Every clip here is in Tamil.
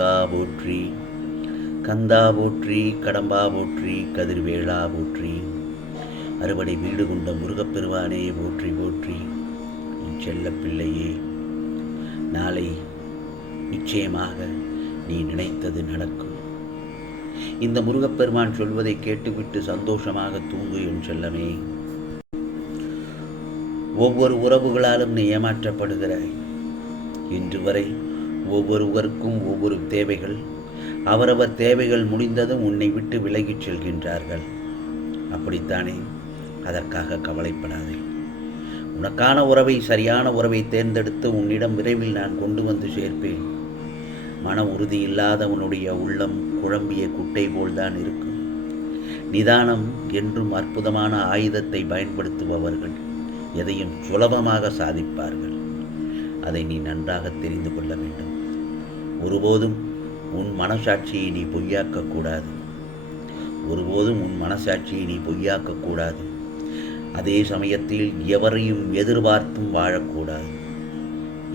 முருகா போற்றி கந்தா போற்றி கடம்பா போற்றி கதிர்வேளா போற்றி அறுவடை வீடு கொண்ட முருகப்பெருமானே போற்றி போற்றி. என் செல்ல பிள்ளையே நாளை நிச்சயமாக நீ நினைத்தது நடக்கும். இந்த முருகப்பெருமான் சொல்வதை கேட்டுவிட்டு சந்தோஷமாக தூங்கு என் செல்லமே. ஒவ்வொரு உறவுகளாலும் நீ ஏமாற்றப்படுகிறாய். இன்று வரை ஒவ்வொருவருக்கும் ஒவ்வொரு தேவைகள். அவரவர் தேவைகள் முடிந்ததும் உன்னை விட்டு விலகிச் செல்கின்றார்கள். அப்படித்தானே? அதற்காக கவலைப்படாதே. உனக்கான உறவை சரியான உறவை தேர்ந்தெடுத்து உன்னிடம் விரைவில் நான் கொண்டு வந்து சேர்ப்பேன். மன உறுதி இல்லாதவனுடைய உள்ளம் குழம்பிய குட்டை போல்தான் இருக்கும். நிதானம் என்றும் அற்புதமான ஆயுதத்தை பயன்படுத்துபவர்கள் எதையும் சுலபமாக சாதிப்பார்கள். அதை நீ நன்றாக தெரிந்து கொள்ள வேண்டும். ஒருபோதும் உன் மனசாட்சியை நீ பொய்யாக்கக்கூடாது. ஒருபோதும் உன் மனசாட்சியை நீ பொய்யாக்கக்கூடாது. அதே சமயத்தில் எவரையும் எதிர்பார்த்தும் வாழக்கூடாது.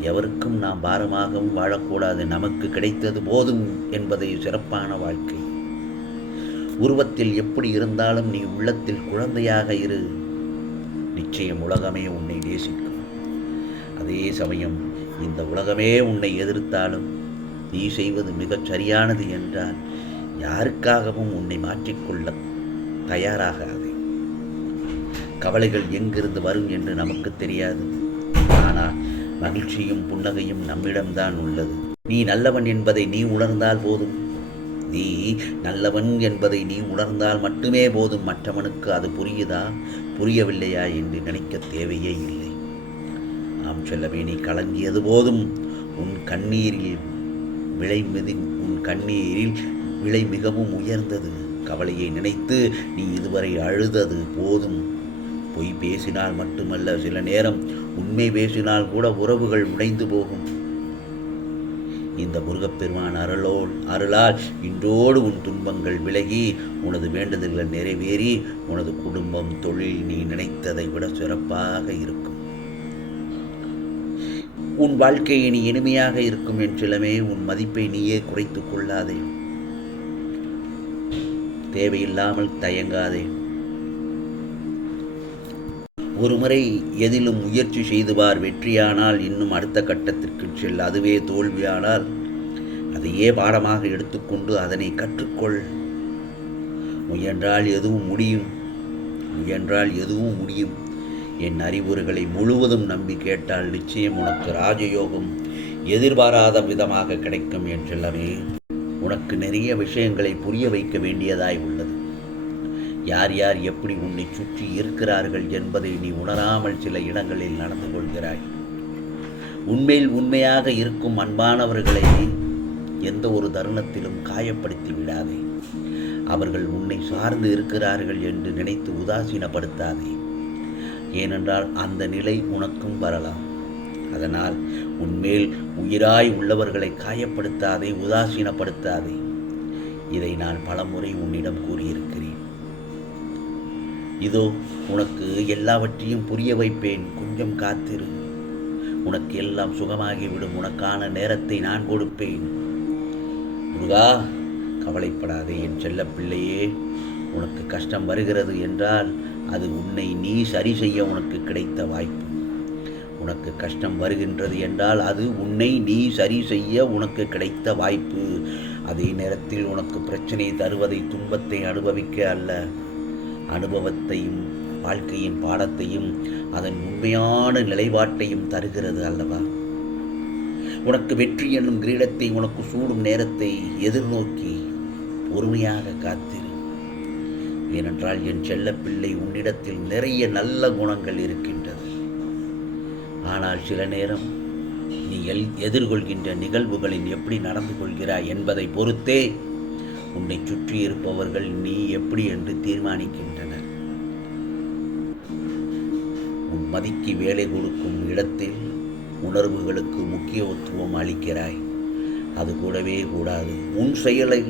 எவருக்கும் நாம் பாரமாகவும் வாழக்கூடாது. நமக்கு கிடைத்தது போதும் என்பதை சிறப்பான வாழ்க்கை. உருவத்தில் எப்படி இருந்தாலும் நீ உள்ளத்தில் குழந்தையாக இரு. நிச்சயம் உலகமே உன்னை நேசிக்கும். அதே சமயம் இந்த உலகமே உன்னை எதிர்த்தாலும் நீ செய்வது மிகச் சரியானது என்றால் யாருக்காகவும் உன்னை மாற்றிக்கொள்ள தயாராகாதே. கவலைகள் எங்கிருந்து வரும் என்று நமக்கு தெரியாது. ஆனால் மகிழ்ச்சியும் புன்னகையும் நம்மிடம்தான் உள்ளது. நீ நல்லவன் என்பதை நீ உணர்ந்தால் போதும். நீ நல்லவன் என்பதை நீ உணர்ந்தால் மட்டுமே போதும். மற்றவனுக்கு அது புரியுதா? புரியவில்லையா என்று நினைக்க தேவையே இல்லை. ஆம் செல்லவே நீ கலங்கியது போதும். உன் கண்ணீரில் விலை மிதி உன் கண்ணீரில் விலை மிகவும் உயர்ந்தது. கவலையை நினைத்து நீ இதுவரை அழுதது போதும். பொய் பேசினால் மட்டுமல்ல சில நேரம் உண்மை பேசினால் கூட உறவுகள் உடைந்து போகும். இந்த முருகப்பெருமான் அருளோல் அருளால் இன்றோடு உன் துன்பங்கள் விலகி உனது வேண்டுதல்கள் நிறைவேறி உனது குடும்பம் தொழில் நீ நினைத்ததை விட சிறப்பாக இருக்கும். உன் வாழ்க்கை இனி இனிமையாக இருக்கும் என்றிலுமே உன் மதிப்பை நீயே குறைத்துக் கொள்ளாதே. தேவையில்லாமல் தயங்காதே. ஒருமுறை எதிலும் முயற்சி செய்துவார் வெற்றியானால் இன்னும் அடுத்த கட்டத்திற்கு செல். அதுவே தோல்வியானால் அதையே பாடமாக எடுத்துக்கொண்டு அதனை கற்றுக்கொள். முயன்றால் எதுவும் முடியும். முயன்றால் எதுவும் முடியும். என் அறிவுரைகளை முழுவதும் நம்பி கேட்டால் நிச்சயம் உனக்கு ராஜயோகம் எதிர்பாராத விதமாக கிடைக்கும் என்றெல்லாமே உனக்கு நிறைய விஷயங்களை புரிய வைக்க வேண்டியதாய் உள்ளது. யார் யார் எப்படி உன்னை சுற்றி இருக்கிறார்கள் என்பதை நீ உணராமல் சில இடங்களில் நடந்து கொள்கிறாய். உண்மையில் உண்மையாக இருக்கும் அன்பானவர்களை எந்த ஒரு தருணத்திலும் காயப்படுத்தி விடாதே. அவர்கள் உன்னை சார்ந்து இருக்கிறார்கள் என்று நினைத்து உதாசீனப்படுத்தாதே. ஏனென்றால் அந்த நிலை உனக்கும் வரலாம். அதனால் உன்மேல் உயிராய் உள்ளவர்களை காயப்படுத்தாதே உதாசீனப்படுத்தாதே. இதை நான் பலமுறை உன்னிடம் கூறியிருக்கிறேன். இதோ உனக்கு எல்லாவற்றையும் புரிய வைப்பேன். கொஞ்சம் காத்திரு. உனக்கு எல்லாம் சுகமாகிவிடும். உனக்கான நேரத்தை நான் கொடுப்பேன். முருகா கவலைப்படாதே என் செல்ல பிள்ளையே உனக்கு கஷ்டம் வருகிறது என்றால் அது உன்னை நீ சரி செய்ய உனக்கு கிடைத்த வாய்ப்பு. உனக்கு கஷ்டம் வருகின்றது என்றால் அது உன்னை நீ சரி செய்ய உனக்கு கிடைத்த வாய்ப்பு. அதே நேரத்தில் உனக்கு பிரச்சனை தருவதை துன்பத்தை அனுபவிக்க அல்ல. அனுபவத்தையும் வாழ்க்கையின் பாடத்தையும் அதன் உண்மையான நிலைப்பாட்டையும் தருகிறது அல்லவா? உனக்கு வெற்றி என்னும் கிரீடத்தை உனக்கு சூடும் நேரத்தை எதிர்நோக்கி பொறுமையாக காத்திரு. ஏனென்றால் என் செல்லப்பிள்ளை உன்னிடத்தில் நிறைய நல்ல குணங்கள் இருக்கின்றது. ஆனால் சில நேரம் நீ எல் எதிர்கொள்கின்ற நிகழ்வுகளில் எப்படி நடந்து கொள்கிறாய் என்பதை பொறுத்தே உன்னை சுற்றி இருப்பவர்கள் நீ எப்படி என்று தீர்மானிக்கின்றனர். உன் மதிக்கு வேலை கொடுக்கும் இடத்தில் உணர்வுகளுக்கு முக்கியத்துவம் அளிக்கிறாய். அது கூடவே கூடாது. உன் செயலை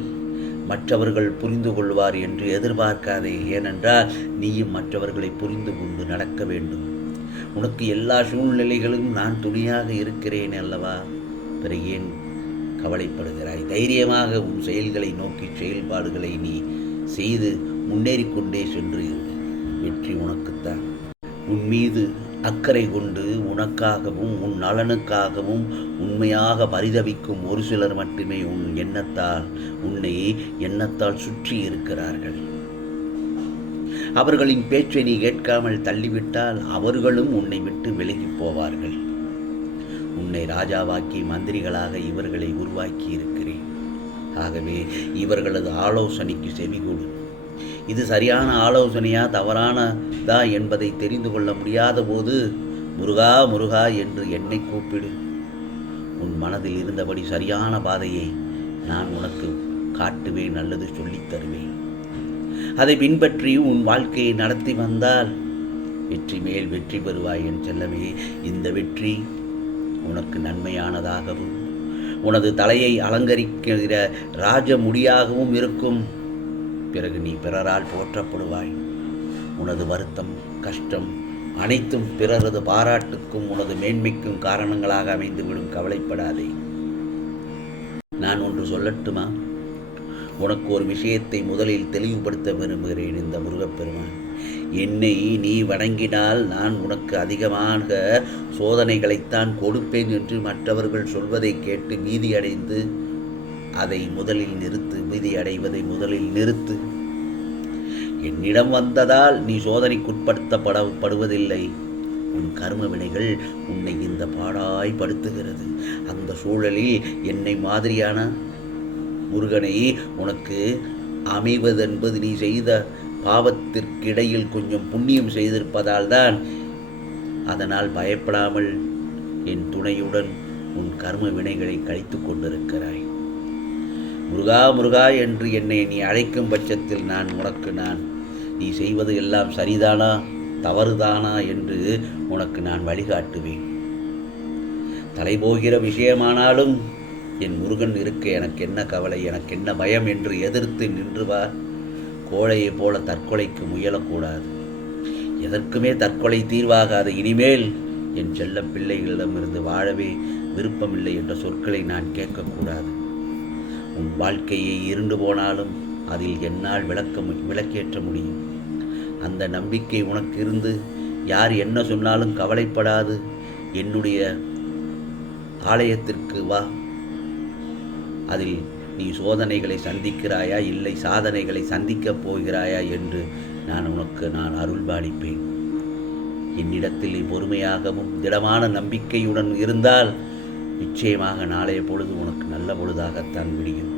மற்றவர்கள் புரிந்து கொள்வார் என்று எதிர்பார்க்காதே. ஏனென்றால் நீயும் மற்றவர்களை புரிந்து கொண்டு நடக்க வேண்டும். உனக்கு எல்லா சூழ்நிலைகளும் நான் துணியாக இருக்கிறேன் அல்லவா? பிறகு ஏன் கவலைப்படுகிறாய்? தைரியமாக உன் செயல்களை நோக்கி செயல்பாடுகளை நீ செய்து முன்னேறிக்கொண்டே சென்று வெற்றி உனக்குத்தான். உன் மீது அக்கறை கொண்டு உனக்காகவும் உன் நலனுக்காகவும் உண்மையாக பரிதவிக்கும் ஒரு சிலர் மட்டுமே உன் எண்ணத்தால் உன்னை எண்ணத்தால் சுற்றி இருக்கிறார்கள். அவர்களின் பேச்சை நீ கேட்காமல் தள்ளிவிட்டால் அவர்களும் உன்னை விட்டு விலகிப் போவார்கள். உன்னை ராஜாவாக்கி மந்திரிகளாக இவர்களை உருவாக்கி இருக்கிறேன் ஆகவே இவர்களது ஆலோசனைக்கு செவிகொடு. இது சரியான ஆலோசனையா தவறானதா என்பதை தெரிந்து கொள்ள முடியாத போது முருகா முருகா என்று என்னை கூப்பிடு. உன் மனதில் இருந்தபடி சரியான பாதையை நான் உனக்கு காட்டுவேன் அல்லது சொல்லித் தருவேன். அதை பின்பற்றி உன் வாழ்க்கையை நடத்தி வந்தால் வெற்றி மேல் வெற்றி பெறுவாய் என் செல்லமே. இந்த வெற்றி உனக்கு நன்மையானதாகவும் உனது தலையை அலங்கரிக்கிற ராஜ முடியாகவும் இருக்கும். பிறகு நீ பிறரால் போற்றப்படுவாய். உனது வருத்தம் கஷ்டம் அனைத்தும் பிறரது பாராட்டுக்கும் உனது மேன்மைக்கும் காரணங்களாக அமைந்துவிடும். கவலைப்படாதே. நான் ஒன்று சொல்லட்டுமா? உனக்கு ஒரு விஷயத்தை முதலில் தெளிவுபடுத்த விரும்புகிறேன் இந்த முருகப்பெருமான். என்னை நீ வணங்கினால் நான் உனக்கு அதிகமாக சோதனைகளைத்தான் கொடுப்பேன் என்று மற்றவர்கள் சொல்வதை கேட்டு பீதியடைந்து அதை முதலில் நிறுத்து மிதி அடைவதை முதலில் நிறுத்து. என்னிடம் வந்ததால் நீ சோதனைக்குட்படுத்தப்பட படுவதில்லை உன் கர்ம வினைகள் உன்னை இந்த பாடாய் படுத்துகிறது. அந்த சூழலில் என்னை மாதிரியான முருகனை உனக்கு அமைவதென்பது நீ செய்த பாவத்திற்கிடையில் கொஞ்சம் புண்ணியம் செய்திருப்பதால் தான் அதனால் பயப்படாமல் என் துணையுடன் உன் கர்ம வினைகளை கழித்து கொண்டிருக்கிறாய். முருகா முருகா என்று என்னை நீ அழைக்கும் பட்சத்தில் நான் உனக்கு நான் நீ செய்வது எல்லாம் சரிதானா தவறுதானா என்று உனக்கு நான் வழிகாட்டுவேன். தலைபோகிற விஷயமானாலும் என் முருகன் இருக்க எனக்கு என்ன கவலை எனக்கு என்ன பயம் என்று எதிர்த்து நின்று வா கோழையைப் போல தற்கொலைக்கு முயலக்கூடாது. எதற்குமே தற்கொலை தீர்வாகாத. இனிமேல் என் செல்ல பிள்ளைகளிடமிருந்து வாழவே விருப்பமில்லை என்ற சொற்களை நான் கேட்கக்கூடாது. உன் வாழ்க்கையை இருண்டு போனாலும் அதில் என்னால் விளக்க மு- விளக்கேற்ற முடியும். அந்த நம்பிக்கை உனக்கு இருந்து யார் என்ன சொன்னாலும் கவலைப்படாது. என்னுடைய ஆலயத்திற்கு வா. அதில் நீ சோதனைகளை சந்திக்கிறாயா? இல்லை சாதனைகளை சந்திக்கப் போகிறாயா என்று நான் உனக்கு நான் அருள்பாலிப்பேன் என்னிடத்தில் பொறுமையாகவும் திடமான நம்பிக்கையுடன் இருந்தால் நிச்சயமாக நாளைய பொழுது உனக்கு நல்ல பொழுதாகத்தான் முடியும்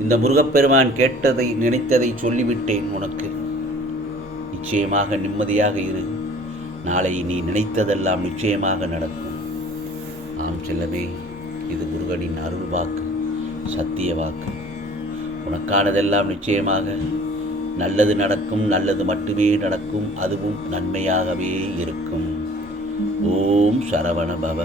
இந்த முருகப்பெருமான் கேட்டதை நினைத்ததை சொல்லிவிட்டேன் உனக்கு. நிச்சயமாக நிம்மதியாக இரு. நாளை நீ நினைத்ததெல்லாம் நிச்சயமாக நடக்கும். ஆம் செல்லமே இது முருகனின் அருள் வாக்கு சத்திய வாக்கு. உனக்கானதெல்லாம் நிச்சயமாக நல்லது நடக்கும் நல்லது மட்டுமே நடக்கும் அதுவும் நன்மையாகவே இருக்கும். ஓம் சரவண பவ.